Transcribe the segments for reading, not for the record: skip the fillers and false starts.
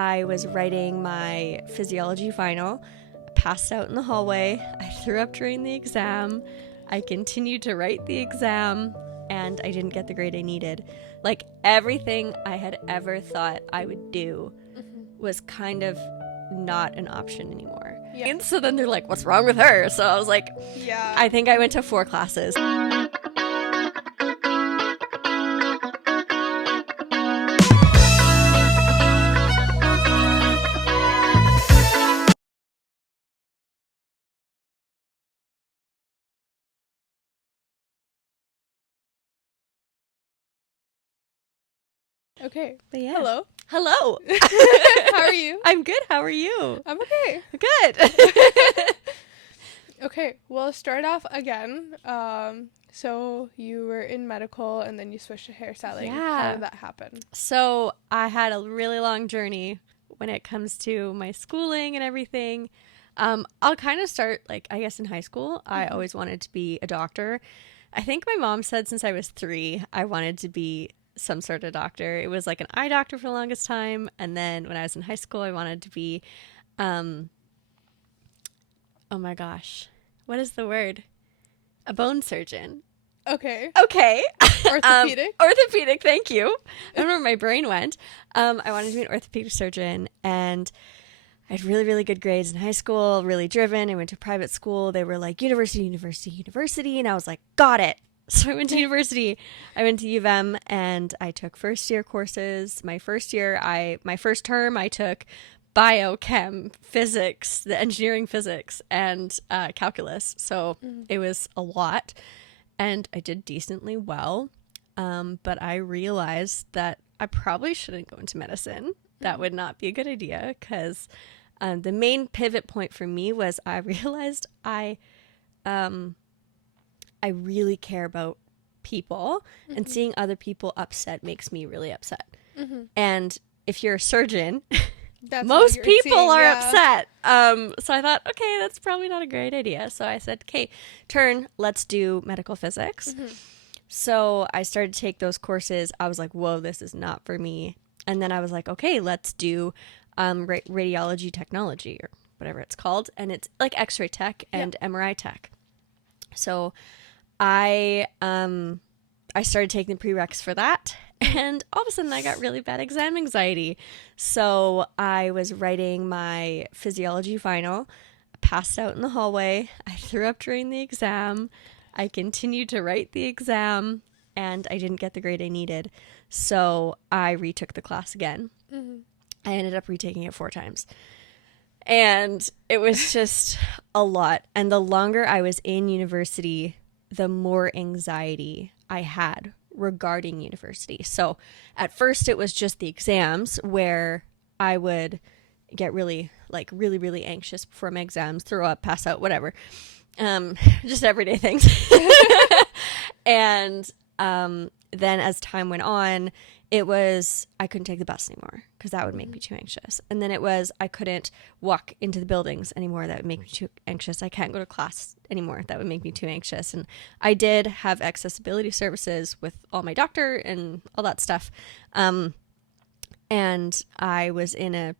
I was writing my physiology final, passed out in the hallway. I threw up during the exam. I continued to write the exam, and I didn't get the grade I needed. Like, everything I had ever thought I would do was kind of not an option anymore. Yeah. And so then they're like, what's wrong with her? So I was like, Yeah. I think I went to 4 classes. Okay. But yeah. Hello. Hello. How are you? I'm good. How are you? I'm okay. Good. Okay. Well, start off again. So you were in medical and then you switched to hairstyling. Yeah. How did that happen? So I had a really long journey when it comes to my schooling and everything. I'll kind of start, like, I guess in high school, I always wanted to be a doctor. I think my mom said since I was 3, I wanted to be some sort of doctor. It was like an eye doctor for the longest time. And then when I was in high school, I wanted to be, oh my gosh, what is the word? A bone surgeon. Okay. Okay. Orthopedic? Orthopedic, thank you. I don't know where my brain went. I wanted to be an orthopedic surgeon, and I had really, really good grades in high school, really driven. I went to private school. They were like, university, university, university. And I was like, got it. So I went to university. I went to U of M, and I took first year courses. My first term, I took biochem, physics, the engineering physics, and calculus. So it was a lot. And I did decently well. But I realized that I probably shouldn't go into medicine. That would not be a good idea, because the main pivot point for me was I realized I really care about people, and seeing other people upset makes me really upset. And if you're a surgeon, That's what most you're people seeing, are yeah. upset. So I thought, okay, that's probably not a great idea. So I said, okay, let's do medical physics. So I started to take those courses. I was like, whoa, this is not for me. And then I was like, okay, let's do radiology technology, or whatever it's called. And it's like X-ray tech and MRI tech. So I started taking the prereqs for that. And all of a sudden I got really bad exam anxiety. So I was writing my physiology final, passed out in the hallway. I threw up during the exam. I continued to write the exam, and I didn't get the grade I needed. So I retook the class again. I ended up retaking it 4 times. And it was just a lot. And the longer I was in university, the more anxiety I had regarding university. So at first it was just the exams, where I would get really anxious before my exams, throw up, pass out, whatever. Just everyday things. And then as time went on, it was I couldn't take the bus anymore, because that would make me too anxious. And then it was I couldn't walk into the buildings anymore. That would make me too anxious. I can't go to class anymore. That would make me too anxious. And I did have accessibility services with all my doctor and all that stuff. And I was in a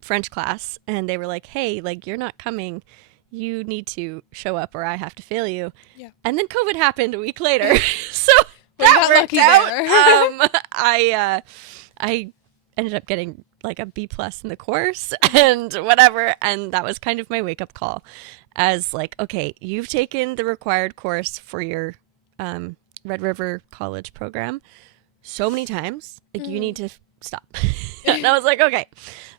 French class, and they were like, hey, like, you're not coming. You need to show up or I have to fail you. Yeah. And then COVID happened a week later. So We that got worked lucky out. there. I ended up getting like a B+ in the course and whatever. And that was kind of my wake up call, as like, okay, you've taken the required course for your Red River College program so many times. Like, you need to stop. And I was like, okay.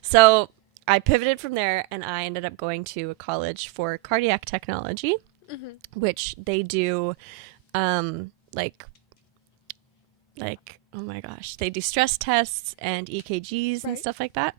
So I pivoted from there, and I ended up going to a college for cardiac technology, which they do like, oh my gosh, they do stress tests and EKGs and stuff like that.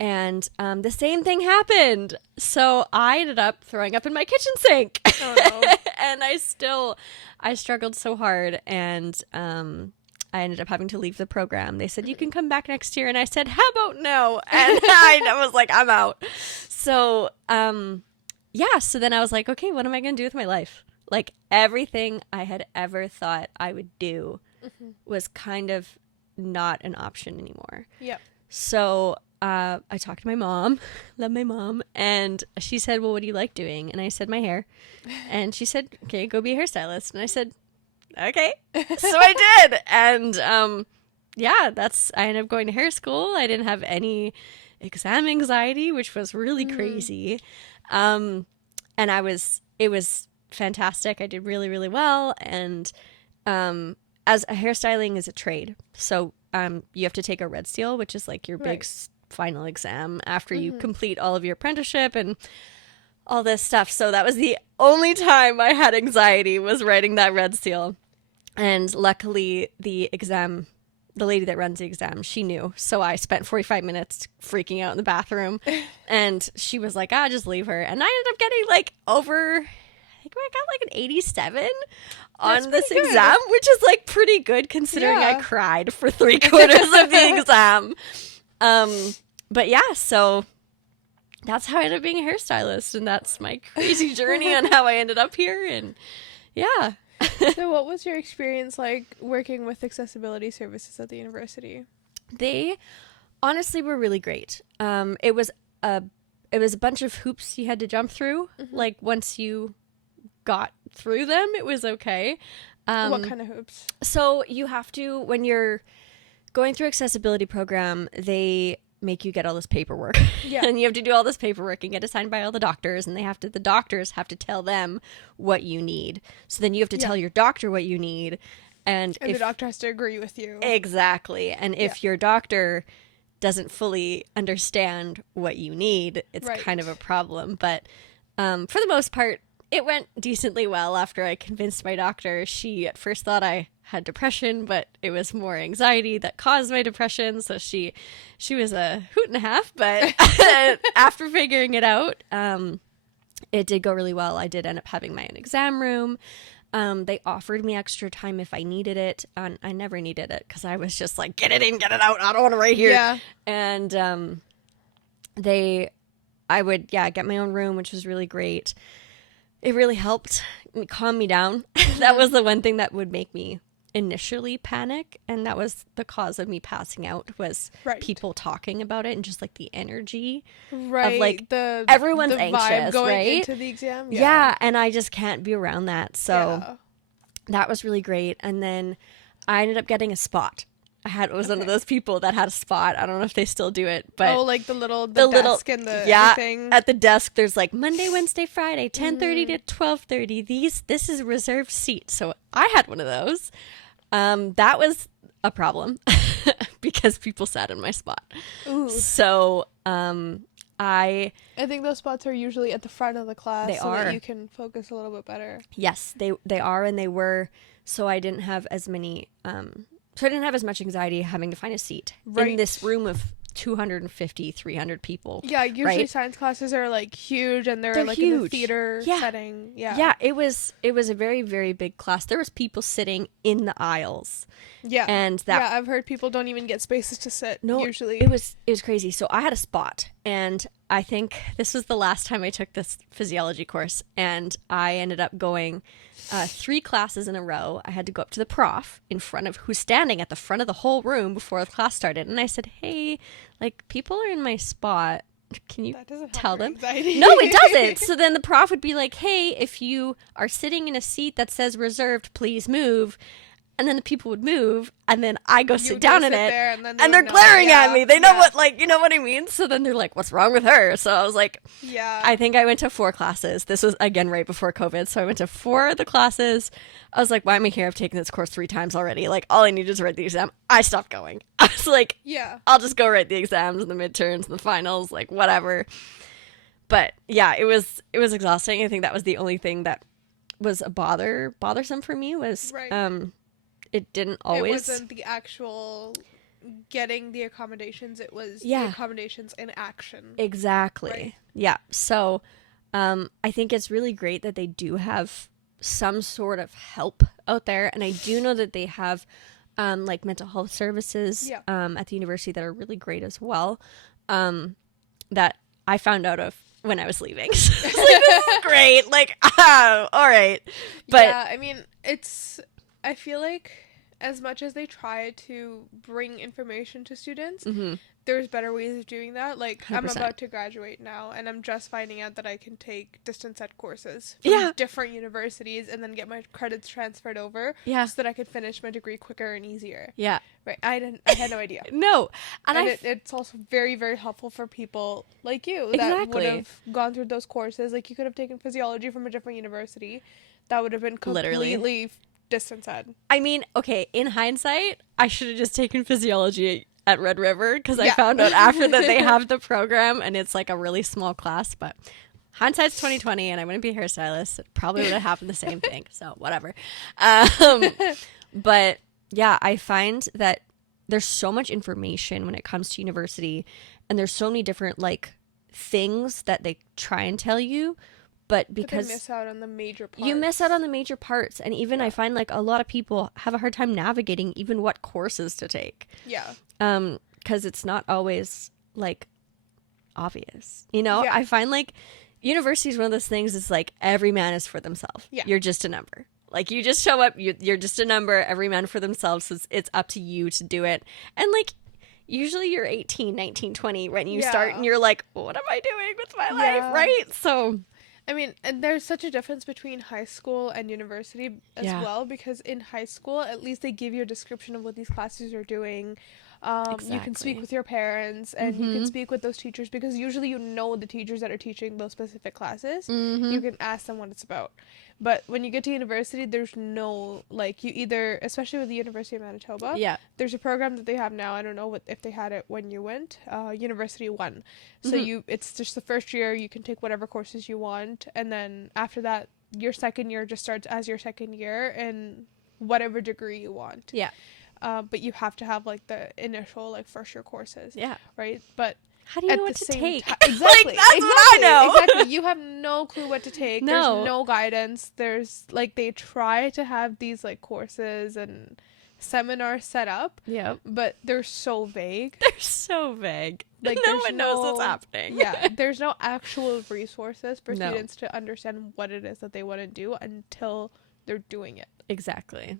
And the same thing happened. So I ended up throwing up in my kitchen sink. Oh, no. And I struggled so hard, and I ended up having to leave the program. They said, you can come back next year. And I said, how about no? And I was like, I'm out. So, so then I was like, okay, what am I going to do with my life? Like, everything I had ever thought I would do was kind of not an option anymore. Yep. So I talked to my mom, love my mom, and she said, well, what do you like doing? And I said, my hair. And she said, okay, go be a hairstylist. And I said, okay. So I did. And yeah, I ended up going to hair school. I didn't have any exam anxiety, which was really crazy. And it was fantastic. I did really, really well. And as a hairstyling is a trade. So you have to take a red seal, which is like your big final exam after you complete all of your apprenticeship and all this stuff. So that was the only time I had anxiety, was writing that red seal. And luckily the lady that runs the exam, she knew. So I spent 45 minutes freaking out in the bathroom, and she was like, just leave her. And I ended up getting like over, I think I got like an 87 on this exam, which is like pretty good considering I cried for 3/4 of the exam. But yeah, so that's how I ended up being a hairstylist, and that's my crazy journey on how I ended up here. And yeah. So what was your experience like working with accessibility services at the university? They honestly were really great. It was a bunch of hoops you had to jump through. Like once you got through them, it was okay. What kind of hoops? So you have to, when you're going through accessibility program, they make you get all this paperwork. Yeah. And you have to do all this paperwork and get assigned by all the doctors, and the doctors have to tell them what you need. So then you have to tell your doctor what you need. And the doctor has to agree with you. Exactly. And if your doctor doesn't fully understand what you need, it's kind of a problem. But for the most part, it went decently well after I convinced my doctor. She at first thought I had depression, but it was more anxiety that caused my depression. So she was a hoot and a half, but after figuring it out, it did go really well. I did end up having my own exam room. They offered me extra time if I needed it. And I never needed it because I was just like, get it in, get it out. I don't want to write here. Yeah. And I would get my own room, which was really great. It really helped calm me down. That was the one thing that would make me initially panic, and that was the cause of me passing out, was people talking about it and just like the energy of like everyone's anxious, vibe going right? into the exam. Yeah, and I just can't be around that. So that was really great. And then I ended up getting a spot. I was one of those people that had a spot. I don't know if they still do it, but like the desk and the everything. At the desk there's like Monday, Wednesday, Friday, 10:30 to 12:30. This is a reserved seat. So I had one of those. That was a problem because people sat in my spot. Ooh. So I think those spots are usually at the front of the class. They are. That you can focus a little bit better. Yes, they are, and they were. So I didn't have as many. So I didn't have as much anxiety having to find a seat in this room of 250, 300 people. Yeah, usually science classes are like huge, and they're like huge. In a theater setting. Yeah, it was a very, very big class. There was people sitting in the aisles. Yeah, and I've heard people don't even get spaces to sit. No, usually it was crazy. So I had a spot, and I think this was the last time I took this physiology course, and I ended up going 3 classes in a row. I had to go up to the prof in front of who's standing at the front of the whole room before the class started, and I said, "Hey, like people are in my spot. Can you tell them?" No, it doesn't. So then the prof would be like, "Hey, if you are sitting in a seat that says reserved, please move." And then the people would move, and then I go sit down in it, and they're glaring at me. They know what, you know what I mean? So then they're like, what's wrong with her? So I was like, I think I went to 4 classes. This was, again, right before COVID. So I went to 4 of the classes. I was like, why am I here? I've taken this course 3 times already. Like, all I need is to write the exam. I stopped going. I was like, I'll just go write the exams and the midterms and the finals, like, whatever. But, yeah, it was exhausting. I think that was the only thing that was bothersome for me was... It didn't always. It wasn't the actual getting the accommodations. It was the accommodations in action. Exactly. Right? Yeah. So I think it's really great that they do have some sort of help out there. And I do know that they have like mental health services at the university that are really great as well, that I found out of when I was leaving. So I was like, this is great. Like, all right. But yeah, I mean, I feel like as much as they try to bring information to students, Mm-hmm. there's better ways of doing that. Like, I'm 100%. about to graduate now, and I'm just finding out that I can take distance ed courses from Yeah. different universities and then get my credits transferred over Yeah. so that I could finish my degree quicker and easier. Yeah. Right. I had no idea. No. And it's also very, very helpful for people like you that Exactly. would have gone through those courses. Like, you could have taken physiology from a different university. That would have been completely Literally. distance ed. I mean, okay, in hindsight, I should have just taken physiology at Red River because I Yeah. found out after that they have the program and it's like a really small class, but hindsight's 2020 and I wouldn't be a hairstylist. It probably would have happened the same thing. So whatever. But yeah, I find that there's so much information when it comes to university and there's so many different like things that they try and tell you, but because they miss out on the major parts. you miss out on the major parts. And even I find like a lot of people have a hard time navigating even what courses to take. Yeah. Because it's not always like obvious, you know. Yeah. I find like university is one of those things. It's like every man is for themselves. Yeah. You're just a number. Like you just show up. You're just a number. Every man for themselves. So it's up to you to do it. And like usually you're 18, 19, 20 when you start, and you're like, what am I doing with my life, right? So. I mean, and there's such a difference between high school and university as well, because in high school, at least they give you a description of what these classes are doing. You can speak with your parents and you can speak with those teachers because usually you know the teachers that are teaching those specific classes. You can ask them what it's about. But when you get to university, there's no, like, you either, especially with the University of Manitoba, there's a program that they have now. I don't know if they had it when you went, University 1. So it's just the first year, you can take whatever courses you want. And then after that, your second year just starts as your second year in whatever degree you want. Yeah. But you have to have, like, the initial, like, first year courses. Yeah. Right? But how do you know what to take? Exactly. Like, that's what I know. Exactly. You have no clue what to take. No. There's no guidance. There's, like, they try to have these, like, courses and seminars set up. Yeah. But they're so vague. They're so vague. Like, no one knows what's happening. Yeah. There's no actual resources for students to understand what it is that they want to do until they're doing it. Exactly.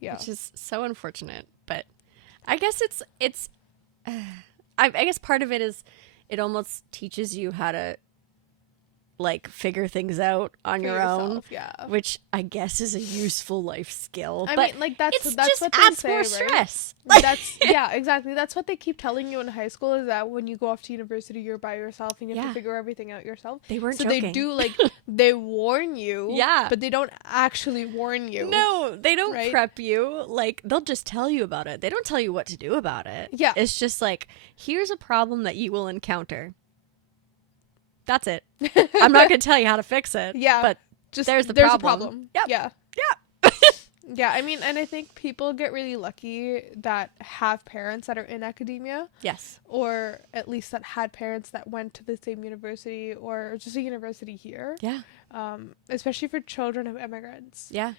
Yeah. Which is so unfortunate. But I guess it's I guess part of it is it almost teaches you how to like figure things out on your own, which I guess is a useful life skill. I but mean, like that's just what they adds say, more right? stress. That's exactly. That's what they keep telling you in high school is that when you go off to university, you're by yourself and you have to figure everything out yourself. They weren't so joking. they do like they warn you, but they don't actually warn you. No, they don't prep you. Like they'll just tell you about it. They don't tell you what to do about it. Yeah, it's just like here's a problem that you will encounter. That's it. I'm not going to tell you how to fix it. Yeah. But just there's a problem. Yep. Yeah. Yeah. I mean, and I think people get really lucky that have parents that are in academia. Yes. Or at least that had parents that went to the same university or just a university here. Yeah. Especially for children of immigrants. Yeah.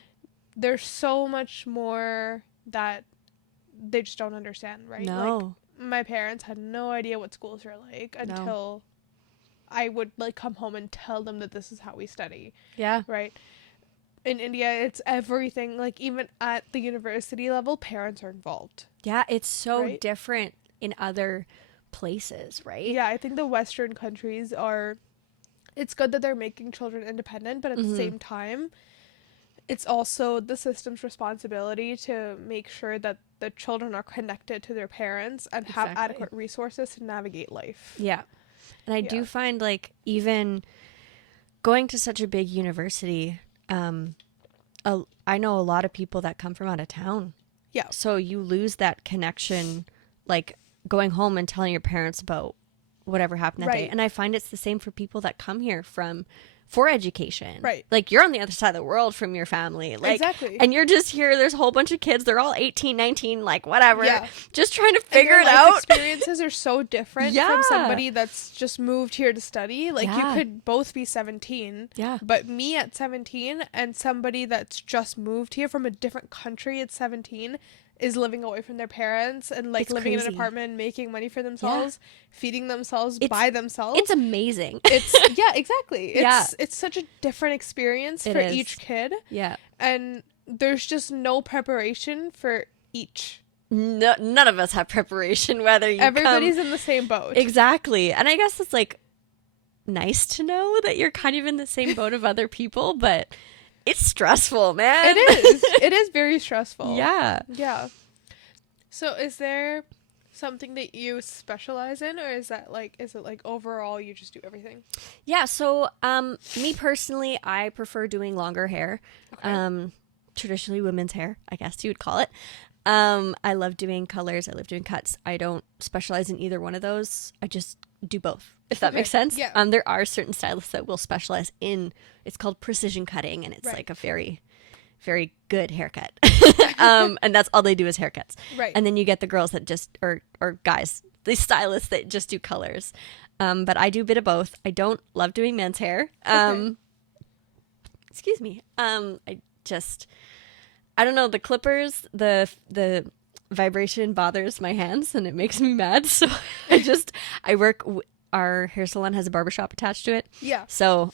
There's so much more that they just don't understand, right? No. Like, my parents had no idea what schools are like until I would like come home and tell them that this is how we study. Yeah. Right. In India, it's everything. Like even at the university level, parents are involved. Yeah, it's so different in other places, right? Yeah, I think the Western countries are. It's good that they're making children independent, but at the same time, it's also the system's responsibility to make sure that the children are connected to their parents and have adequate resources to navigate life. Yeah. And I do find like even going to such a big university, I know a lot of people that come from out of town. Yeah. So you lose that connection, like going home and telling your parents about whatever happened that day. And I find it's the same for people that come here for education. Right. Like you're on the other side of the world from your family. Like, exactly. And you're just here. There's a whole bunch of kids. They're all 18, 19, like whatever. Yeah. Just trying to figure it out. Experiences are so different from somebody that's just moved here to study. Like you could both be 17. Yeah. But me at 17 and somebody that's just moved here from a different country at 17 is living away from their parents and like living in an apartment, making money for themselves, feeding themselves by themselves. It's amazing. It's exactly. It's such a different experience for each kid. Yeah. And there's just no preparation for each. No, none of us have preparation, whether you Everybody's in the same boat. Exactly. And I guess it's like nice to know that you're kind of in the same boat of other people, but it's stressful, man. It is. It is very stressful. Yeah. Yeah. So is there something that you specialize in, or is it like overall you just do everything? Yeah, so me personally, I prefer doing longer hair. Okay. Traditionally women's hair, I guess you would call it. I love doing colors. I love doing cuts. I don't specialize in either one of those. I just do both, if that makes sense. Yeah. There are certain stylists that will specialize in, it's called precision cutting, and it's right. like a very, very good haircut. And that's all they do is haircuts. Right. And then you get the girls that just, or guys, the stylists that just do colors. But I do a bit of both. I don't love doing men's hair. Okay. Excuse me. I don't know, the clippers, the vibration bothers my hands and it makes me mad. So our hair salon has a barbershop attached to it. Yeah. So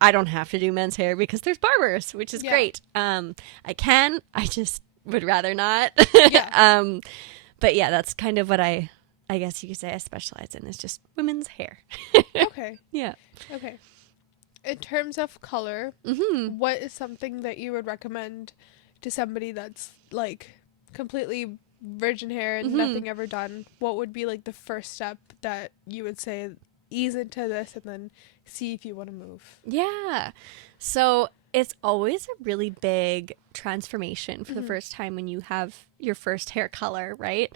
I don't have to do men's hair because there's barbers, which is great. I just would rather not. Yeah. But yeah, that's kind of what I guess you could say I specialize in, is just women's hair. Okay. Yeah. Okay. In terms of color, what is something that you would recommend to somebody that's like completely virgin hair and nothing ever done? What would be like the first step that you would say, ease into this and then see if you want to move? Yeah. So it's always a really big transformation for the first time when you have your first hair color, right?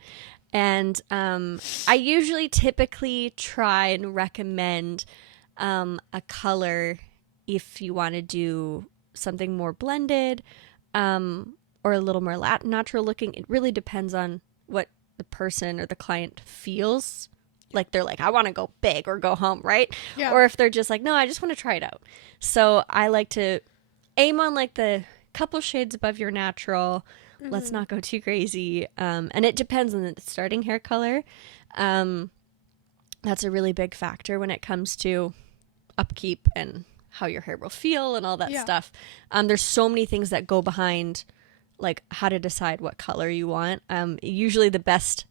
And I usually typically try and recommend a color if you want to do something more blended or a little more natural looking. It really depends on what the person or the client feels. Like they're like, I want to go big or go home, right? Yeah. Or if they're just like, no, I just want to try it out. So I like to aim on like the couple shades above your natural. Let's not go too crazy. And it depends on the starting hair color. That's a really big factor when it comes to upkeep and how your hair will feel and all that stuff. There's so many things that go behind like how to decide what color you want. Usually the best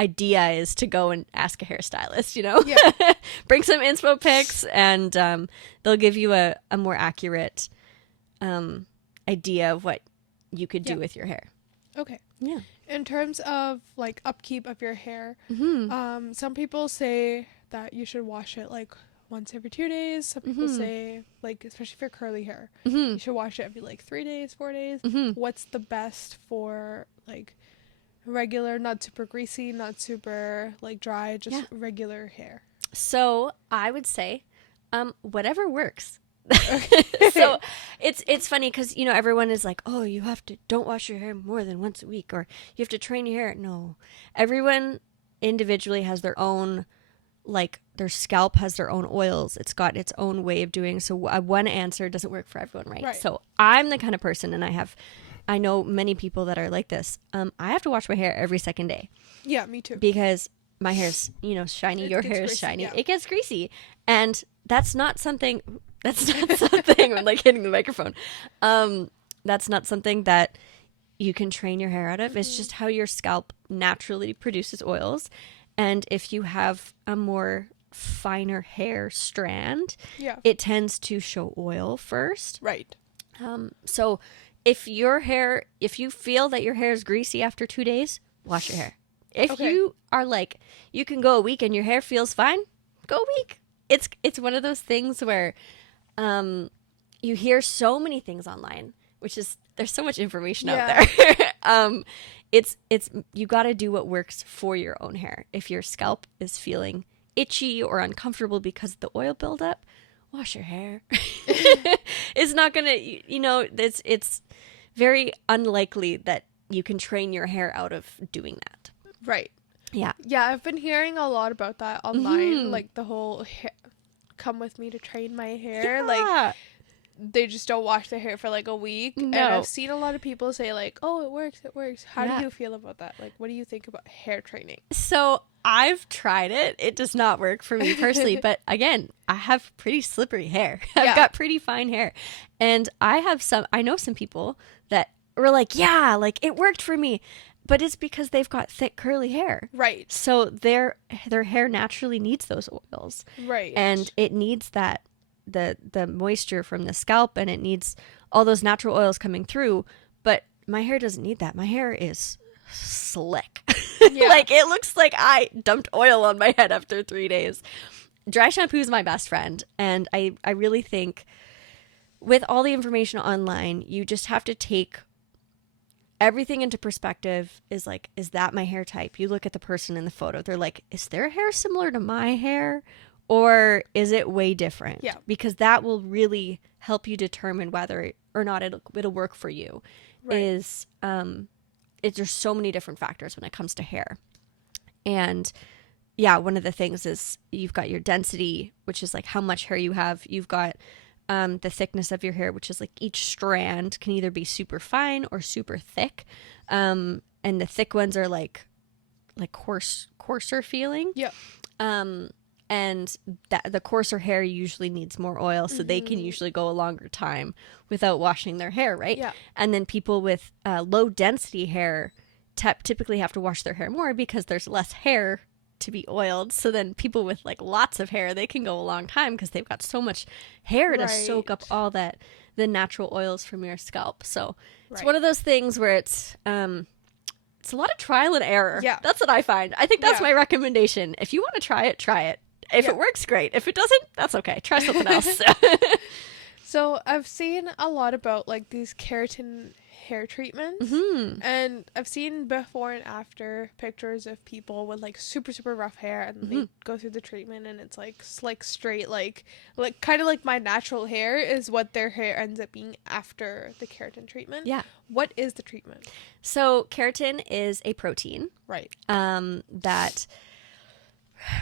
idea is to go and ask a hairstylist, Yeah. Bring some inspo pics and they'll give you a more accurate idea of what you could do with your hair. Okay. Yeah. In terms of like upkeep of your hair, some people say that you should wash it like once every 2 days. Some people say, like, especially for curly hair, you should wash it every like 3 days, 4 days. What's the best for like regular, not super greasy, not super like dry, just regular hair? So I would say whatever works. So it's funny because everyone is like, oh, don't wash your hair more than once a week, or you have to train your hair. No, everyone individually has their own, like their scalp has their own oils. It's got its own way of doing. So one answer doesn't work for everyone, right? So I'm the kind of person, and I know many people that are like this. I have to wash my hair every second day. Yeah, me too. Because my hair's shiny. Your hair is shiny. Yeah. It gets greasy, and that's not something. I'm like hitting the microphone. That's not something that you can train your hair out of. It's just how your scalp naturally produces oils. And if you have a more finer hair strand, it tends to show oil first. Right. So if you feel that your hair is greasy after 2 days, wash your hair. If you are like, you can go a week and your hair feels fine, go a week. It's one of those things where you hear so many things online, which is, there's so much information out there. It's you got to do what works for your own hair. If your scalp is feeling itchy or uncomfortable because of the oil buildup, wash your hair. It's not gonna, it's very unlikely that you can train your hair out of doing that. Right. Yeah. Yeah, I've been hearing a lot about that online, like the whole come with me to train my hair. Like they just don't wash their hair for like a week. No. And I've seen a lot of people say like, oh, it works. How do you feel about that? Like, what do you think about hair training? So I've tried it. It does not work for me personally. But again, I have pretty slippery hair. I've got pretty fine hair. And I know some people that were like, yeah, like it worked for me. But it's because they've got thick curly hair. Right. So their hair naturally needs those oils. Right. And it needs that the moisture from the scalp, and it needs all those natural oils coming through. But my hair doesn't need that. My hair is slick. Yeah. Like it looks like I dumped oil on my head after 3 days. Dry shampoo is my best friend. And I really think with all the information online, you just have to take everything into perspective. Is like, is that my hair type? You look at the person in the photo. They're like, is their hair similar to my hair? Or is it way different? Yeah. Because that will really help you determine whether or not it'll work for you. Right. There's so many different factors when it comes to hair. And yeah, one of the things is you've got your density, which is like how much hair you have. You've got the thickness of your hair, which is like each strand can either be super fine or super thick. And the thick ones are like coarser feeling. Yep. And the coarser hair usually needs more oil, so they can usually go a longer time without washing their hair, right? Yeah. And then people with low density hair typically have to wash their hair more because there's less hair to be oiled. So then people with like lots of hair, they can go a long time because they've got so much hair to soak up all the natural oils from your scalp. So it's one of those things where it's a lot of trial and error. Yeah. That's what I find. I think that's my recommendation. If you want to try it, try it. If it works, great. If it doesn't, that's okay. Try something else. So I've seen a lot about like these keratin hair treatments, and I've seen before and after pictures of people with like super super rough hair, and they go through the treatment, and it's like straight, like kind of like my natural hair is what their hair ends up being after the keratin treatment. Yeah. What is the treatment? So keratin is a protein, right? That,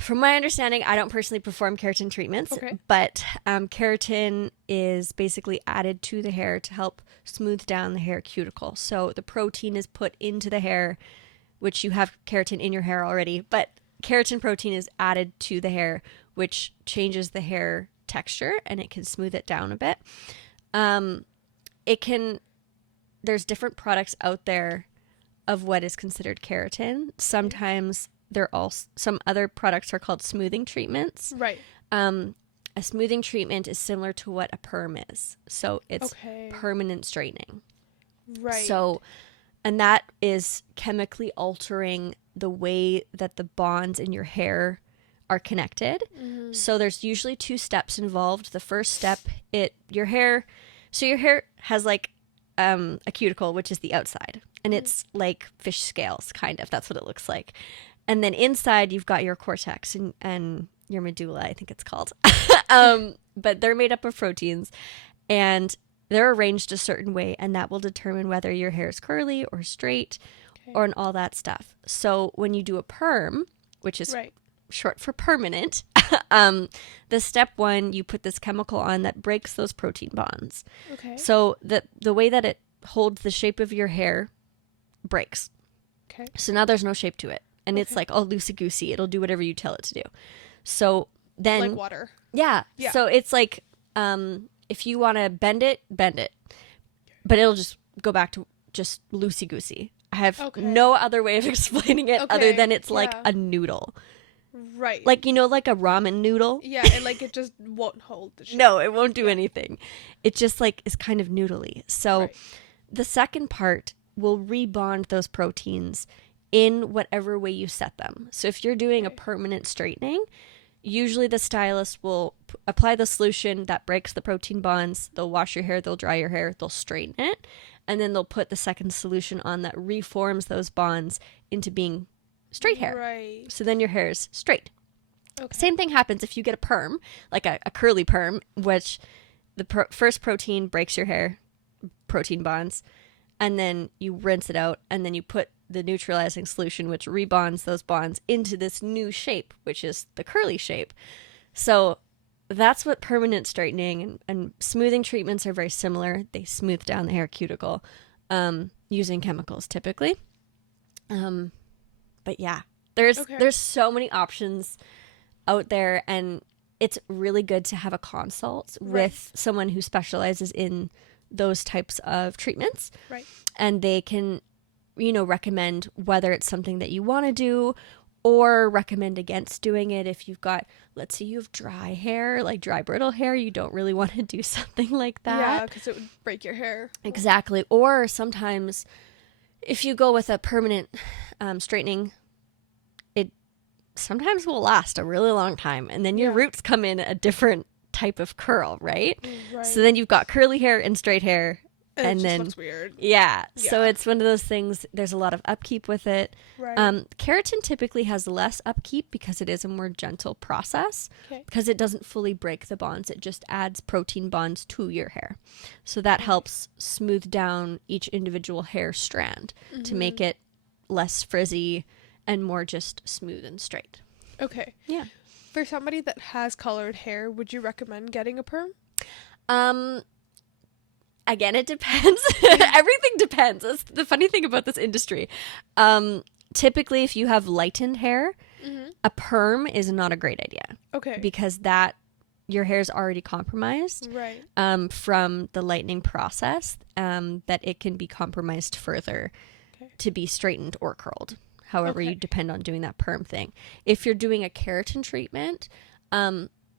from my understanding, I don't personally perform keratin treatments, okay, but keratin is basically added to the hair to help smooth down the hair cuticle. So the protein is put into the hair, which you have keratin in your hair already, but keratin protein is added to the hair, which changes the hair texture and it can smooth it down a bit. There's different products out there of what is considered keratin. Sometimes some other products are called smoothing treatments. Right. A smoothing treatment is similar to what a perm is. So it's permanent straightening. Right. So, and that is chemically altering the way that the bonds in your hair are connected. So there's usually 2 steps involved. The first step, your hair has like a cuticle, which is the outside, and it's like fish scales, kind of. That's what it looks like. And then inside, you've got your cortex and your medulla, I think it's called. But they're made up of proteins, and they're arranged a certain way, and that will determine whether your hair is curly or straight or all that stuff. So when you do a perm, which is short for permanent, the step 1, you put this chemical on that breaks those protein bonds. Okay. So the way that it holds the shape of your hair breaks. Okay. So now there's no shape to it. And it's like all loosey-goosey. It'll do whatever you tell it to do. So then... like water. Yeah. So it's like, if you want to bend it. But it'll just go back to just loosey-goosey. I have no other way of explaining it other than it's like a noodle. Right. Like, like a ramen noodle? Yeah, and like it just won't hold the shape. No, it won't do anything. It just like is kind of noodly. So the second part will rebond those proteins in whatever way you set them. So if you're doing a permanent straightening, usually the stylist will apply the solution that breaks the protein bonds. They'll wash your hair, they'll dry your hair, they'll straighten it, and then they'll put the second solution on that reforms those bonds into being straight hair. Right. So then your hair is straight. Okay. Same thing happens if you get a perm, like a curly perm, which the first protein breaks your hair, protein bonds, and then you rinse it out, and then you put the neutralizing solution, which rebonds those bonds into this new shape, which is the curly shape. So that's what permanent straightening and smoothing treatments are very similar. They smooth down the hair cuticle using chemicals typically. But yeah, there's so many options out there, and it's really good to have a consult with someone who specializes in those types of treatments. Right. And they can, recommend whether it's something that you want to do or recommend against doing it. If you've got, let's say you have dry hair, like dry brittle hair, you don't really want to do something like that. Yeah, because it would break your hair. Exactly. Or sometimes if you go with a permanent straightening, it sometimes will last a really long time. And then your roots come in a different type of curl, right? So then you've got curly hair and straight hair. And then looks weird. Yeah. So it's one of those things, there's a lot of upkeep with it. Right. Keratin typically has less upkeep because it is a more gentle process, because it doesn't fully break the bonds. It just adds protein bonds to your hair. So that helps smooth down each individual hair strand to make it less frizzy and more just smooth and straight. Okay. Yeah. For somebody that has colored hair, would you recommend getting a perm? Again, it depends. Everything depends. That's the funny thing about this industry. Typically, if you have lightened hair, a perm is not a great idea. Okay. Because your hair is already compromised. Right. From the lightening process, that it can be compromised further to be straightened or curled. However, you depend on doing that perm thing. If you're doing a keratin treatment,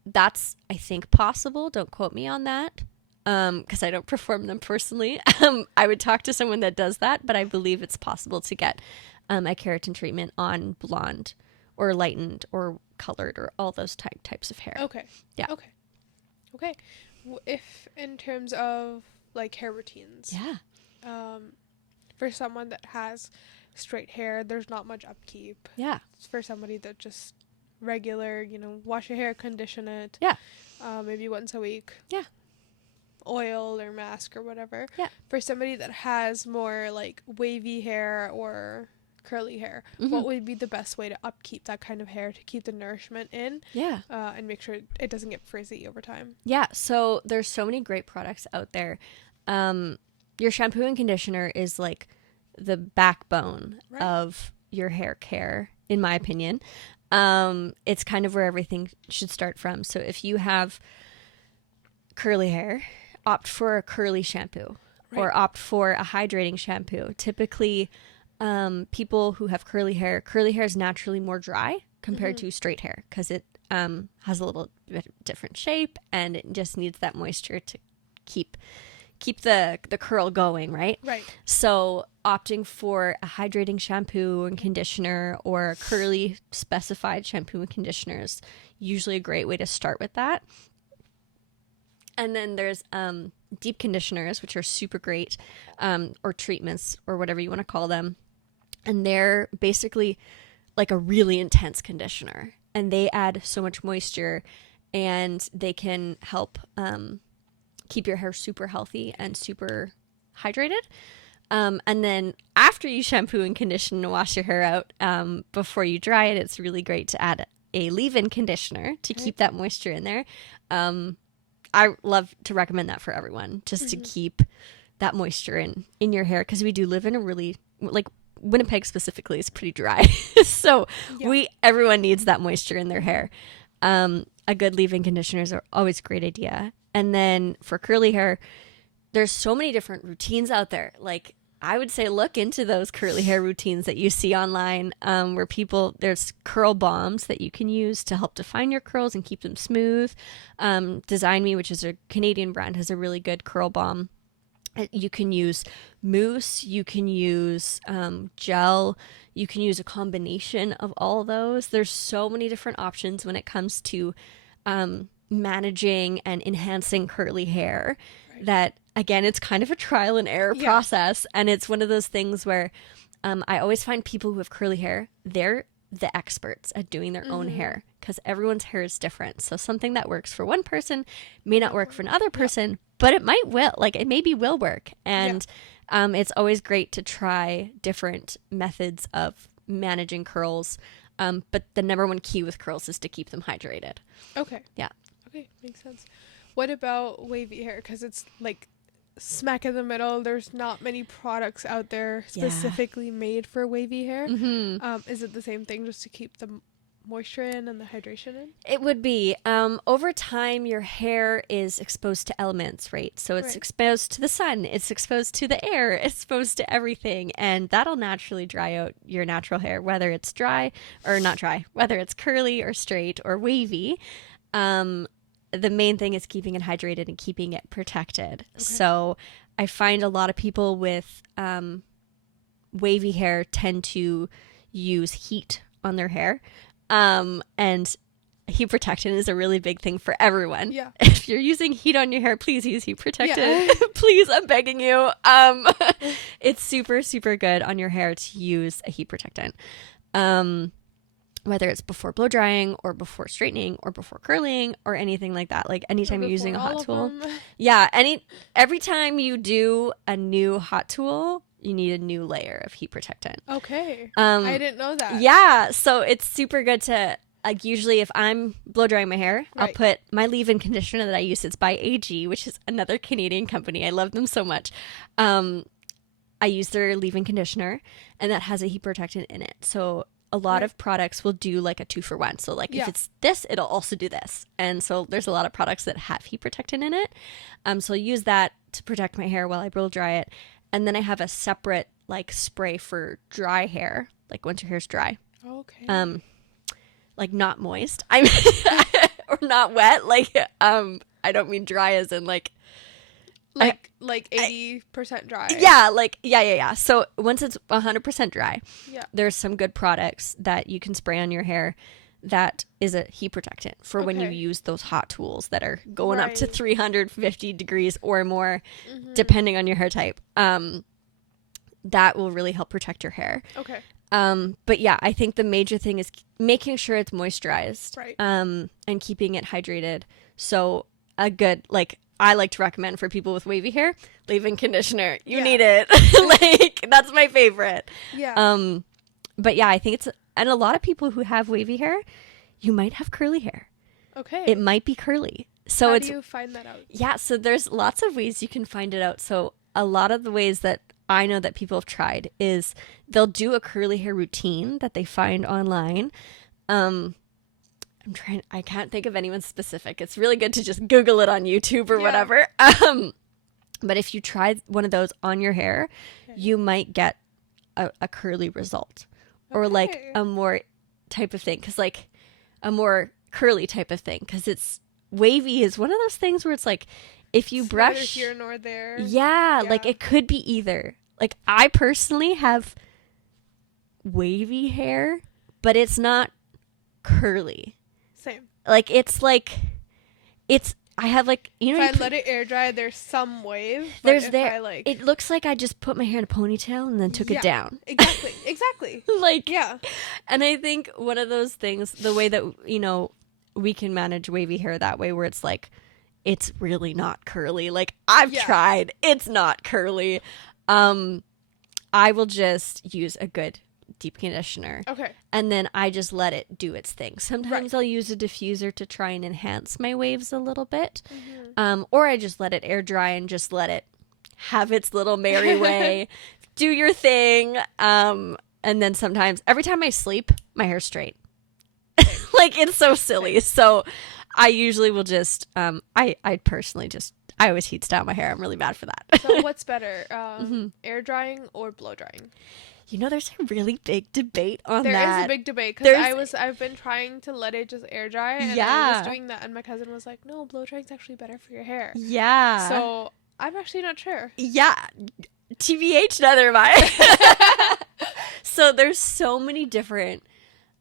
that's, I think, possible. Don't quote me on that. Because I don't perform them personally. I would talk to someone that does that, but I believe it's possible to get a keratin treatment on blonde or lightened or colored or all those types of hair. Okay. Yeah. Okay. If in terms of like hair routines. Yeah. For someone that has straight hair, there's not much upkeep. Yeah. It's for somebody that just regular, wash your hair, condition it. Yeah. Maybe once a week. Yeah. Oil or mask or whatever. Yeah. For somebody that has more like wavy hair or curly hair, what would be the best way to upkeep that kind of hair to keep the nourishment in? Yeah. And make sure it doesn't get frizzy over time. Yeah. So there's so many great products out there. Your shampoo and conditioner is like the backbone of your hair care, in my opinion. It's kind of where everything should start from. So if you have curly hair, opt for a curly shampoo or opt for a hydrating shampoo. Typically, people who have curly hair is naturally more dry compared to straight hair because it has a little bit different shape and it just needs that moisture to keep the curl going, right? Right. So opting for a hydrating shampoo and conditioner or a curly specified shampoo and conditioner is usually a great way to start with that. And then there's deep conditioners, which are super great, or treatments, or whatever you want to call them. And they're basically like a really intense conditioner. And they add so much moisture, and they can help keep your hair super healthy and super hydrated. And then after you shampoo and condition and wash your hair out, before you dry it, it's really great to add a leave-in conditioner to keep that moisture in there. I love to recommend that for everyone, just to keep that moisture in your hair, because we do live in a really, like, Winnipeg specifically is pretty dry. So everyone needs that moisture in their hair. A good leave-in conditioners are always a great idea. And then for curly hair, there's so many different routines out there. Like, I would say look into those curly hair routines that you see online, where there's curl bombs that you can use to help define your curls and keep them smooth. Design Me, which is a Canadian brand, has a really good curl bomb. You can use mousse, you can use gel, you can use a combination of all those. There's so many different options when it comes to managing and enhancing curly hair that, again, it's kind of a trial and error process. And it's one of those things where I always find people who have curly hair, they're the experts at doing their own hair, because everyone's hair is different. So something that works for one person may not work for another person, but it maybe will work. And it's always great to try different methods of managing curls. But the number one key with curls is to keep them hydrated. Okay. Yeah. Okay, makes sense. What about wavy hair? Because it's like smack in the middle. There's not many products out there specifically made for wavy hair. Is it the same thing, just to keep the moisture in and the hydration in? It would be. Over time, your hair is exposed to elements, right? So it's exposed to the sun, it's exposed to the air, it's exposed to everything. And that'll naturally dry out your natural hair, whether it's dry or not dry, whether it's curly or straight or wavy. The main thing is keeping it hydrated and keeping it protected. Okay. So I find a lot of people with wavy hair tend to use heat on their hair. And heat protectant is a really big thing for everyone. Yeah. If you're using heat on your hair, please use heat protectant. Yeah. Please, I'm begging you. It's super, super good on your hair to use a heat protectant. Whether it's before blow drying or before straightening or before curling or anything like that. Like anytime you're using a hot tool. Yeah. Every time you do a new hot tool, you need a new layer of heat protectant. Okay. I didn't know that. Yeah. So it's super good to, like, usually if I'm blow drying my hair, I'll put my leave-in conditioner that I use. It's by AG, which is another Canadian company. I love them so much. I use their leave-in conditioner, and that has a heat protectant in it. So a lot of products will do like a 2-for-1. So like if it's this, it'll also do this. And so there's a lot of products that have heat protectant in it. So I'll use that to protect my hair while I blow dry it. And then I have a separate like spray for dry hair, like once your hair's dry. Okay. Like not moist. I'm or not wet. Like I don't mean dry as in like 80% dry. Yeah, yeah. So once it's 100% dry, there's some good products that you can spray on your hair that is a heat protectant for when you use those hot tools that are going up to 350 degrees or more, depending on your hair type. That will really help protect your hair. Okay. But yeah, I think the major thing is making sure it's moisturized, right. And keeping it hydrated. So a good, like, I like to recommend for people with wavy hair, leave-in conditioner. You need it. Like, that's my favorite. Yeah. But yeah, I think it's, and a lot of people who have wavy hair, you might have curly hair. Okay. It might be curly. So How do you find that out? Yeah, so there's lots of ways you can find it out. So a lot of the ways that I know that people have tried is they'll do a curly hair routine that they find online. I can't think of anyone specific. It's really good to just Google it on YouTube or whatever. But if you try one of those on your hair, you might get a curly result or like a more type of thing. Cause like a more curly type of thing. Cause it's wavy is one of those things where it's like, if you brush neither here nor there. Yeah. Like it could be either. Like I personally have wavy hair, but it's not curly. Same. Like I have like, you know, if I let it air dry, there's some wave. It looks like I just put my hair in a ponytail and then took it down. Exactly. Like, yeah. And I think one of those things, the way that, you know, we can manage wavy hair that way, where it's like, it's really not curly. Like I've tried, it's not curly. I will just use a good deep conditioner. Okay. And then I just let it do its thing. Sometimes I'll use a diffuser to try and enhance my waves a little bit. Or I just let it air dry and just let it have its little merry way. Do your thing. And then sometimes, every time I sleep, my hair's straight. Like, it's so silly. So I usually will just, I personally just, I always heat style my hair. I'm really bad for that. So what's better, air drying or blow drying? You know, there's a really big debate on that. There is a big debate because I've been trying to let it just air dry, and I was doing that, and my cousin was like, "No, blow drying's actually better for your hair." Yeah. So I'm actually not sure. Yeah. TBH, neither am I. So there's so many different.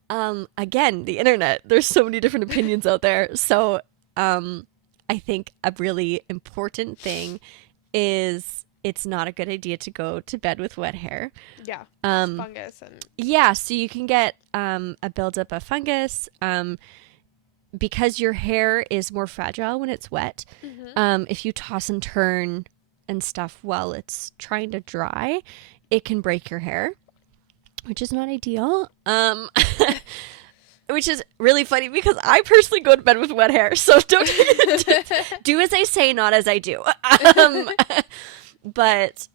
Again, the internet. There's so many different opinions out there. So, I think a really important thing is, it's not a good idea to go to bed with wet hair. Yeah. Fungus and so you can get a buildup of fungus because your hair is more fragile when it's wet. If you toss and turn and stuff while it's trying to dry, it can break your hair, which is not ideal. Which is really funny because I personally go to bed with wet hair. So don't do as I say, not as I do. But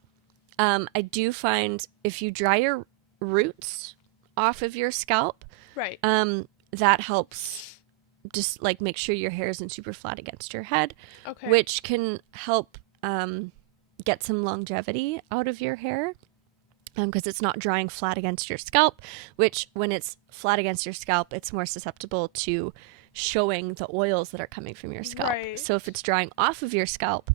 I do find if you dry your roots off of your scalp, right, that helps just like make sure your hair isn't super flat against your head, Okay. which can help get some longevity out of your hair. Because it's not drying flat against your scalp, which when it's flat against your scalp, it's more susceptible to showing the oils that are coming from your scalp. Right. So if it's drying off of your scalp,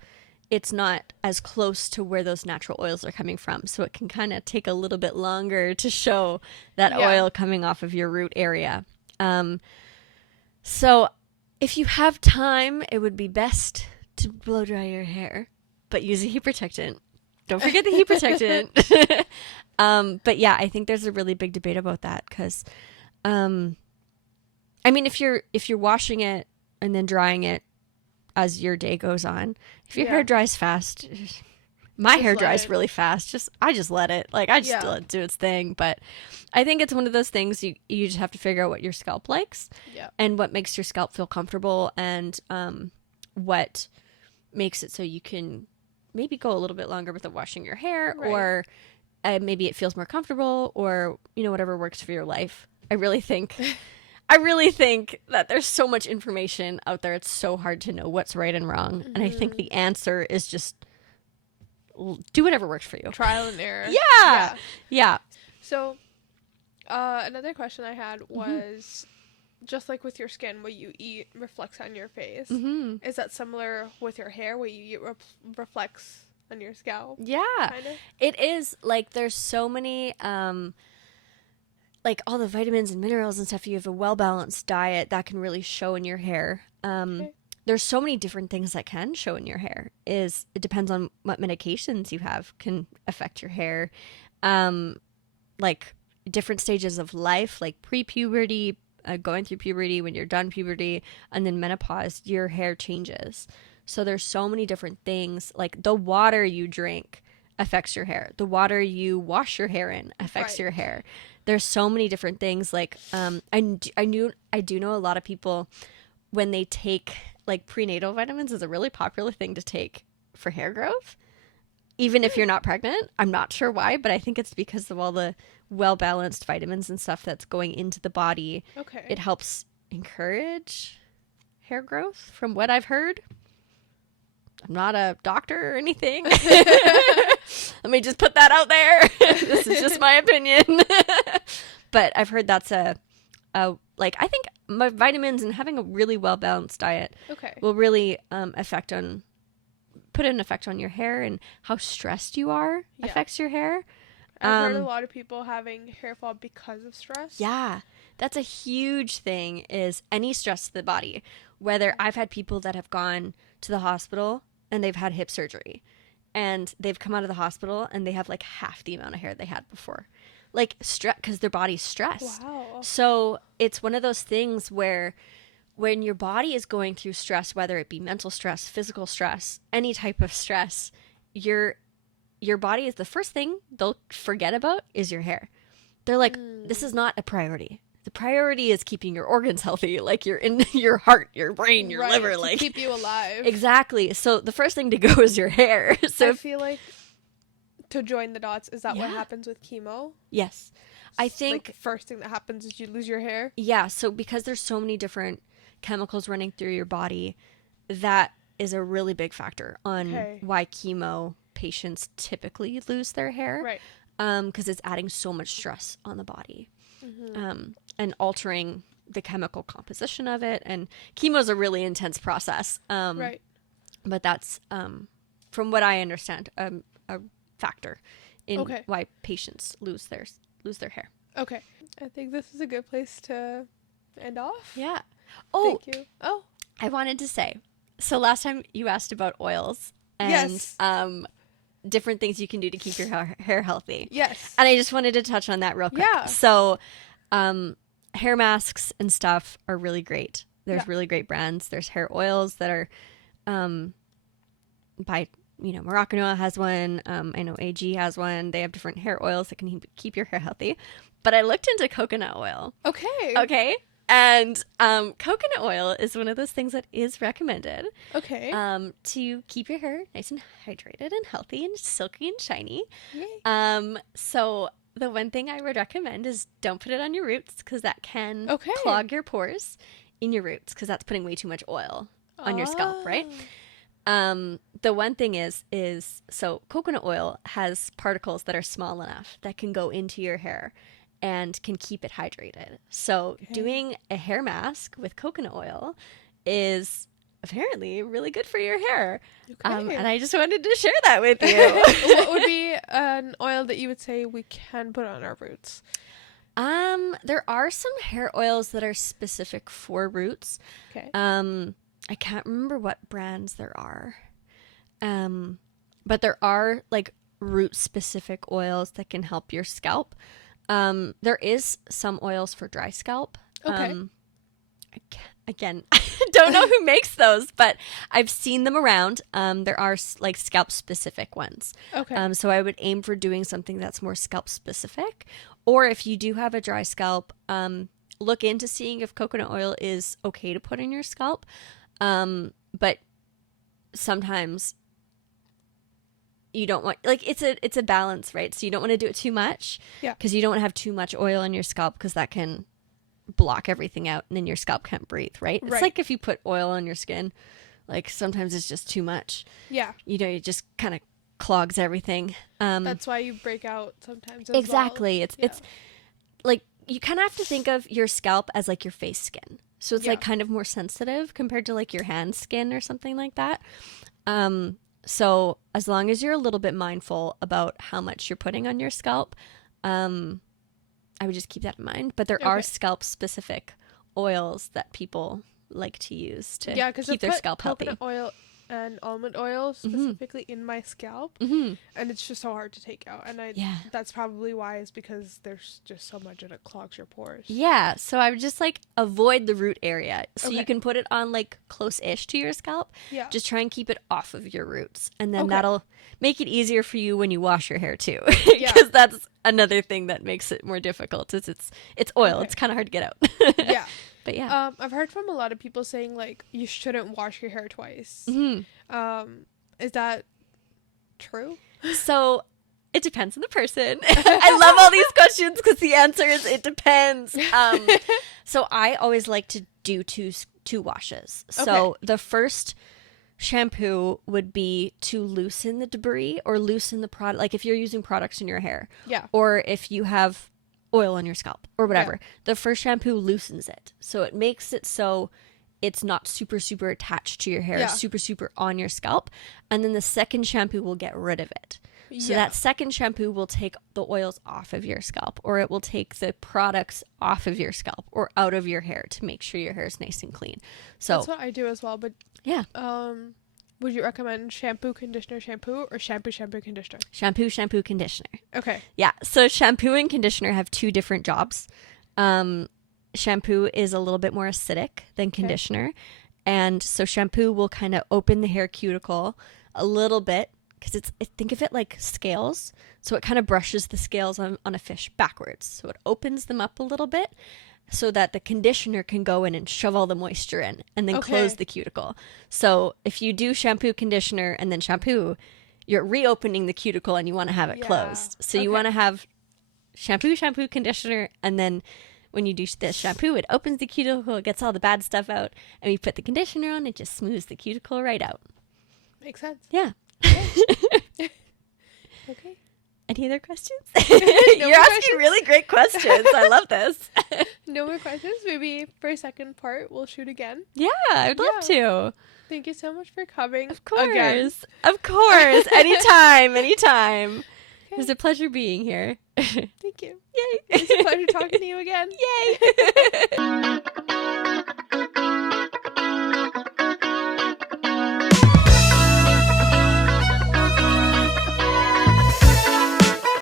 it's not as close to where those natural oils are coming from. So it can kind of take a little bit longer to show that oil coming off of your root area. So if you have time, it would be best to blow dry your hair, but use a heat protectant. Don't forget the heat protectant. But yeah, I think there's a really big debate about that because, I mean, if you're washing it and then drying it as your day goes on, if your hair dries fast, my hair dries really fast. I just let it. Like I just let it do its thing. But I think it's one of those things you just have to figure out what your scalp likes and what makes your scalp feel comfortable and what makes it so you can maybe go a little bit longer without washing your hair or maybe it feels more comfortable or, you know, whatever works for your life. I really think that there's so much information out there. It's so hard to know what's right and wrong. And I think the answer is just do whatever works for you. Trial and error. Yeah. So another question I had was just like with your skin, what you eat reflects on your face. Is that similar with your hair? What you eat reflects on your scalp? Yeah, kinda? It is. Like there's so many, like all the vitamins and minerals and stuff. You have a well-balanced diet that can really show in your hair. There's so many different things that can show in your hair. It depends on what medications you have can affect your hair. Like different stages of life, like pre-puberty, going through puberty, when you're done puberty, and then menopause, your hair changes. So there's so many different things. Like the water you drink affects your hair. The water you wash your hair in affects your hair. There's so many different things. Like I do know a lot of people when they take like prenatal vitamins is a really popular thing to take for hair growth. Even if you're not pregnant, I'm not sure why, but I think it's because of all the well-balanced vitamins and stuff that's going into the body. Okay. It helps encourage hair growth from what I've heard. I'm not a doctor or anything. Let me just put that out there. This is just my opinion. But I've heard that's like I think my vitamins and having a really well-balanced diet will really put an effect on your hair, and how stressed you are affects your hair. I've heard a lot of people having hair fall because of stress. Yeah, that's a huge thing, is any stress to the body. Whether I've had people that have gone to the hospital and they've had hip surgery and they've come out of the hospital and they have like half the amount of hair they had before. Like stress, because their body's stressed. Wow. So it's one of those things where when your body is going through stress, whether it be mental stress, physical stress, any type of stress, your body is the first thing they'll forget about is your hair. They're like, this is not a priority. The priority is keeping your organs healthy, like your heart, your brain, your liver, to like keep you alive. Exactly. So the first thing to go is your hair. So I feel like to join the dots, is that what happens with chemo? Yes. I think like the first thing that happens is you lose your hair. Yeah. So because there's so many different chemicals running through your body, that is a really big factor on why chemo patients typically lose their hair. Right. Because it's adding so much stress on the body. And altering the chemical composition of it. And chemo is a really intense process. Right. But that's, from what I understand, a factor in why patients lose their hair. Okay. I think this is a good place to end off. Yeah. Oh, thank you. Oh, I wanted to say, so last time you asked about oils and different things you can do to keep your hair healthy. Yes. And I just wanted to touch on that real quick. Yeah. So hair masks and stuff are really great. There's really great brands. There's hair oils that are by, Moroccan Oil has one. I know AG has one. They have different hair oils that can keep your hair healthy. But I looked into coconut oil. Okay. And coconut oil is one of those things that is recommended. To keep your hair nice and hydrated and healthy and silky and shiny. Yay. So the one thing I would recommend is don't put it on your roots, because that can clog your pores in your roots, because that's putting way too much oil on your scalp, right? The one thing is so coconut oil has particles that are small enough that can go into your hair and can keep it hydrated. So doing a hair mask with coconut oil is apparently really good for your hair. And I just wanted to share that with you. What would be an oil that you would say we can put on our roots? There are some hair oils that are specific for roots. Okay. I can't remember what brands there are. But there are like root specific oils that can help your scalp. There is some oils for dry scalp. Okay. Again, I don't know who makes those, but I've seen them around. There are like scalp specific ones. Okay. So I would aim for doing something that's more scalp specific. Or if you do have a dry scalp, look into seeing if coconut oil is okay to put in your scalp. But sometimes you don't want, like, it's a balance, right? So you don't want to do it too much. Yeah. Because you don't want to have too much oil on your scalp, because that can block everything out and then your scalp can't breathe, right? It's like if you put oil on your skin, like sometimes it's just too much. Yeah. You know, it just kind of clogs everything. That's why you break out sometimes as exactly. Well. It's like you kind of have to think of your scalp as like your face skin. So it's like kind of more sensitive compared to like your hand skin or something like that. So as long as you're a little bit mindful about how much you're putting on your scalp, I would just keep that in mind. But there are scalp specific oils that people like to use to keep their scalp healthy. Coconut oil and almond oil specifically in my scalp, and it's just so hard to take out. And that's probably why, is because there's just so much and it clogs your pores. Yeah, so I would just like avoid the root area. So you can put it on like close-ish to your scalp. Yeah. Just try and keep it off of your roots, and then that'll make it easier for you when you wash your hair too. Because that's another thing that makes it more difficult. Is it's oil. It's kind of hard to get out. Yeah. But yeah, I've heard from a lot of people saying like you shouldn't wash your hair twice. Is that true? So it depends on the person. I love all these questions because the answer is it depends. So I always like to do two washes. So the first shampoo would be to loosen the debris or loosen the product. Like if you're using products in your hair, or if you have oil on your scalp or whatever, the first shampoo loosens it, so it makes it so it's not super attached to your hair, super on your scalp, and then the second shampoo will get rid of it. So that second shampoo will take the oils off of your scalp, or it will take the products off of your scalp or out of your hair to make sure your hair is nice and clean. So that's what I do as well. But would you recommend shampoo, conditioner, shampoo, or shampoo, conditioner? Shampoo, conditioner. Okay. Yeah. So shampoo and conditioner have two different jobs. Shampoo is a little bit more acidic than conditioner. And so shampoo will kind of open the hair cuticle a little bit, because think of it like scales. So it kind of brushes the scales on a fish backwards. So it opens them up a little bit, so that the conditioner can go in and shove all the moisture in and then close the cuticle. So if you do shampoo, conditioner, and then shampoo, you're reopening the cuticle and you want to have it closed. So you want to have shampoo, conditioner, and then when you do the shampoo, it opens the cuticle, it gets all the bad stuff out, and we put the conditioner on, it just smooths the cuticle right out. Makes sense. Yeah. Okay. Any other questions? You're asking really great questions. I love this. No more questions. Maybe for a second part, we'll shoot again. Yeah, I'd love to. Thank you so much for coming. Of course. Again. Of course. Anytime. It was a pleasure being here. Thank you. Yay. It's a pleasure talking to you again. Yay.